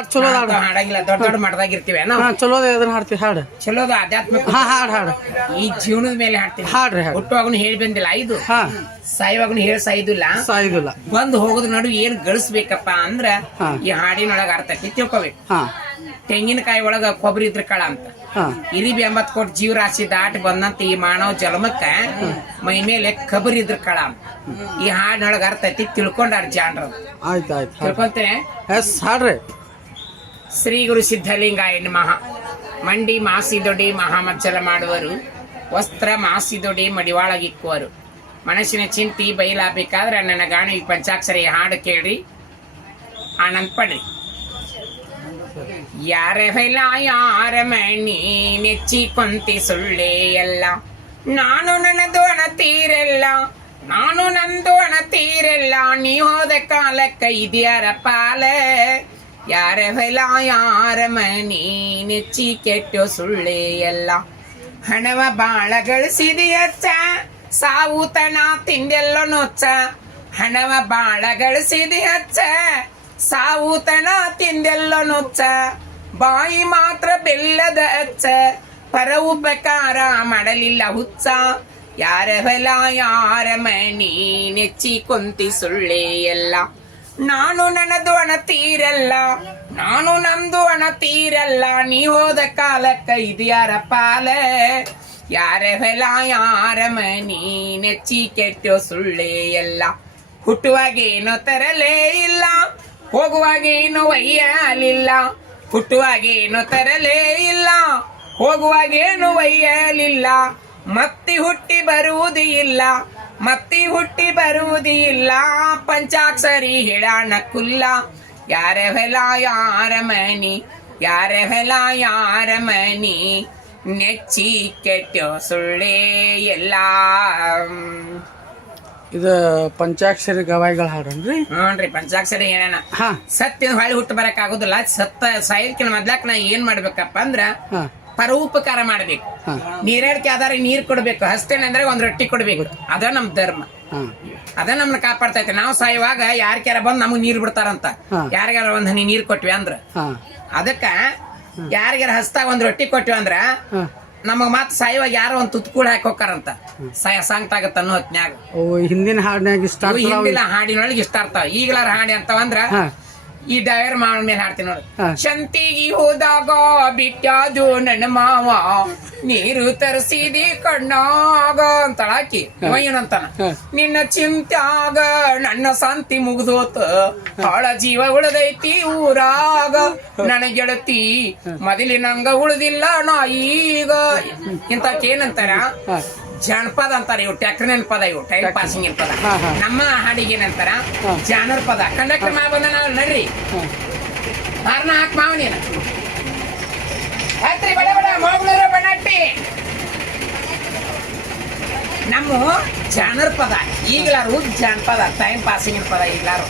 ಹಾಡ್ ಚಲೋ ಹಾಡು ಹಾಡಾಗಿಲ್ಲ ದೊಡ್ಡ ದೊಡ್ಡ ಮಾಡ್ದಾಗಿರ್ತೀವಿ ನಾವು. ಚಲೋದ ಅದನ್ನ ಹಾಡ್ತೀವಿ ಹಾಡು. ಚಲೋದ ಆಧ್ಯಾತ್ಮಿಕ. ಹಾ ಹಾಡ್ ಹಾಡು. ಈ ಜೀವನದ ಮೇಲೆ ಹಾಡ್ತೀವಿ. ಹಾಡ್ರಿ ಹಾಡು. ಹುಟ್ಟುವಾಗನು ಹೇಳಿ ಬಂದಿಲ್ಲ ಐದು. ಹಾ. ಸಾಯುವಾಗನು ಹೇಳಿ ಸಾಯ್ದಿಲ್ಲ. ಸಾಯುದಿಲ್ಲ. ಬಂದು ಹೋಗೋದ್ ನಡು ಏನ್ ಗಳಿಸ್ಬೇಕಪ್ಪ ಅಂದ್ರ ಈ ಹಾಡಿನೊಳಗ ಅರ್ಥ ಐತಿ ತಿಳ್ಕೊಬೇಕು. ಹಾ. ತೆಂಗಿನಕಾಯಿ ಒಳಗ ಕೊಬ್ಬರಿ ಇದ್ರ ಕಳ ಅಂತ. ಇರಿಬಿ ಎಂಬತ್ ಕೋಟಿ ಜೀವರಾಶಿ ದಾಟಿ ಬಂದಂತ ಈ ಮಾನವ ಜನ್ಮಕ್ಕ ಮೈ ಮೇಲೆ ಕಬರಿ ಇದ್ರ ಕಳ ಈ ಹಾಡಿನೊಳಗ ಅರ್ಥ ಐತಿ ತಿಳ್ಕೊಂಡಾರ ಜಾನ್ರ ಆಯ್ತು ಆಯ್ತು ತಿಳ್ಕೊಂತೇನೆ? ಹಾಡ್ರಿ. ಶ್ರೀ ಗುರು ಸಿದ್ಧಲಿಂಗಾಯ ನಮಃ. ಮಂಡಿ ಮಾಸಿದೊಡಿ ಮಹಾಮಜ್ಜಲ ಮಾಡುವರು. ವಸ್ತ್ರ ಮಾಸಿದೊಡಿ ಮಡಿವಾಳಗಿಕ್ಕುವರು. ಮನಸ್ಸಿನ ಚಿಂತಿ ಬಯಲಾಗಬೇಕಾದ್ರೆ ನನ್ನ ಗಾಣಿ ಪಂಚಾಕ್ಷರಿ ಹಾಡು ಕೇಳಿ ಆನಂದ್ ಪಡ್ರಿ. ಯಾರ ಬೈಲ ಯಾರ ಮಣಿ ನೆಚ್ಚಿ ಕೊಂತಿ ಸುಳ್ಳೆ ಎಲ್ಲ. ನಾನು ನನ್ನದು ಅಣತೀರೆಲ್ಲ ನಾನು ನಂದು ಅಣತೀರೆಲ್ಲ ನೀ ಹೋದ ಕಾಲಕ್ಕ ಇದ್ಯಾರ ಪಾಲ. ಯಾರ ಹೊಲ ಯಾರ ಮನಿ ನೆಚ್ಚಿ ಕೆಟ್ಟೋ ಸುಳ್ಳೆ ಎಲ್ಲ ಹಣವ ಬಾಳ ಗಳಿಸಿದೆಯಚ್ಚ ಸಾವುತನ ತಿಂದೆಲ್ಲ ನೊಚ್ಚ ಹಣವ ಬಾಳ ಗಳಿಸಿದೆಯಚ್ಚ ಸಾವುತನ ತಿಂದೆಲ್ಲ ನೊಚ್ಚ ಬಾಯಿ ಮಾತ್ರ ಬೆಲ್ಲದ ಅಚ್ಚ ಪರ ಉಪಕಾರ ಮಾಡಲಿಲ್ಲ ಹುಚ್ಚ ಯಾರ ಹೊಲ ಯಾರ ಮನಿ ನೆಚ್ಚಿ ಕೊಂತಿ ಸುಳ್ಳೆ ಎಲ್ಲ ನಾನು ನನ್ನದು ಅಣತೀರಲ್ಲ ನಾನು ನಂದು ಅಣತೀರಲ್ಲ ನೀ ಹೋದ ಕಾಲಕ್ಕ ಇದ್ಯಾರ ಪಾಲ? ಯಾರ ಹೊಲ, ಯಾರ ಮನಿ, ನೆಚ್ಚಿ ಕೆಟ್ಟೋ ಸುಳ್ಳೇ ಎಲ್ಲ. ಹುಟ್ಟುವಾಗೇನು ತರಲೇ ಇಲ್ಲ, ಹೋಗುವಾಗೇನು ಒಯ್ಯಲಿಲ್ಲ. ಹುಟ್ಟುವಾಗೇನು ತರಲೇ ಇಲ್ಲ, ಹೋಗುವಾಗೇನು ಒಯ್ಯಲಿಲ್ಲ. ಮತ್ತಿ ಹುಟ್ಟಿ ಬರುವುದೇ ಇಲ್ಲ ಮತ್ತಿ ಹುಟ್ಟಿ ಬರುವುದಿಲ್ಲ ಪಂಚಾಕ್ಷರಿ ಹೇಳಾಣ ಕುಲ್ಲ. ಯಾರ ಹೊಲ ಯಾರ ಮನಿ ಯಾರ ಹೊಲ ಯಾರ ಮನಿ. ನೆಚ್ಚಿ ಕೆಟ್ಟೋ ಸುಳ್ಳೇ ಎಲ್ಲ. ಇದು ಪಂಚಾಕ್ಷರಿ ಗವಾಯಿಗಳ ಹಾಡನ್ರಿ? ಹ್ಞೂನ್ರಿ ಪಂಚಾಕ್ಷರಿ ಹೇಳೋಣ ಹಾ. ಸತ್ಯ ಹೊಳ್ಳಿ ಹುಟ್ಟು ಬರಕ್ ಆಗುದಿಲ್ಲ ಸತ್ತ ಸಾಯೋದಕ್ಕಿಂತ ಮೊದ್ಲಾಕ್ ನಾ ಏನ್ ಮಾಡ್ಬೇಕಪ್ಪ ಅಂದ್ರ ಹಾ. ಪರೋಪಕಾರ ಮಾಡ್ಬೇಕು. ಆದರೆ ಆಧಾರ ನೀರ್ ಕೊಡ್ಬೇಕು. ಹಸ್ತೇನೆ ಅಂದ್ರೆ ಒಂದ್ ರೊಟ್ಟಿ ಕೊಡ್ಬೇಕು. ಅದ ನಮ್ ಧರ್ಮ. ಅದ ನಮ್ನ ಕಾಪಾಡ್ತೈತೆ ನಾವು ಸಾಯುವಾಗ ಯಾರ್ಕ್ಯಾರ ಬಂದ್ ನಮಗ್ ನೀರ್ ಬಿಡ್ತಾರಂತ. ಯಾರಿಗಾರ ಒಂದ್ ಹನಿ ನೀರ್ ಕೊಟ್ವಿ ಅಂದ್ರ. ಅದಕ್ಕ ಯಾರಿಗಾರ ಹಸ್ತಾಗ ಒಂದ್ ರೊಟ್ಟಿ ಕೊಟ್ವಿ ಅಂದ್ರ ನಮಗ್ ಮತ್ ಸಾಯುವಾಗ ಯಾರೋ ಒಂದ್ ತುತ್ಕೂಳ ಹಾಕಿ ಹೋಗ್ತಾರಂತ ಸಾಯ ಸಾಂಗ್ತಾಗತ್ತ ಅನ್ನೋ ಹೊತ್ನ್ಯಾಗ. ಓ ಹಿಂದಿನ ಹಾಡಿನಾಗ ಇಷ್ಟ ಹಿಂದಿನ ಹಾಡಿನೊಳಗೆ ಇಷ್ಟ ಅರ್ತಾವ ಈಗಲಾರ ಹಾಡಿ ಅಂತವಂದ್ರ ಈ ಡಯರ್ ಮಾಡ ಮೇಲೆ ಹಾಡ್ತೀನಿ ನೋಡಿ. ಶಂತಿಗೆ ಹೋದಾಗ ಬಿಟ್ಟಾದು ನನ್ನ ಮಾವ. ನೀರು ತರಿಸಿದಿ ಕಣ್ಣಾಗ ಅಂತ ಹಾಕಿ ಏನಂತಾನ? ನಿನ್ನ ಚಿಂತ್ಯಾಗ ನನ್ನ ಶಾಂತಿ ಮುಗ್ದೋತ. ಹಾಳ ಜೀವ ಉಳದೈತಿ ಊರಾಗ. ನನ ಗೆಳತಿ. ಮೊದಲಿನಂಗ ಉಳಿದಿಲ್ಲ ನಾ ಈಗ ಇಂತಕ್ಕೇನಂತಾರ ಹಾ. ಜಾನಪದ ಅಂತಾರೆ ಇವು ಟ್ಯಾಕ್ಟರ್ ಪದ ಇವು ಟೈಮ್ ಪಾಸಿಂಗ್ ಪದ. ನಮ್ಮ ಹಾಡಿಗೆ ಏನಂತಾರ. ಜಾನರ್ ಪದ. ಕಂಡಕ್ಟರ್ ಮಾ ಬಂದ ನಾವು ನಡ್ರಿ. ಕಾರಣ ಹಾರ್ನ ಹಾಕ್ ಮಾವ ನೀನು. ಹತ್ರಿ ಬಡ ಬಡ ಮೋಗ್ಳೂರು ಬಣ್ಣಟ್ಟಿ. ನಮ್ಮ ಜಾನರ್ ಪದ ಈಗಲಾರು ಜಾನಪದ ಟೈಮ್ ಪಾಸಿಂಗ್ ಪದ ಈಗಲಾರು.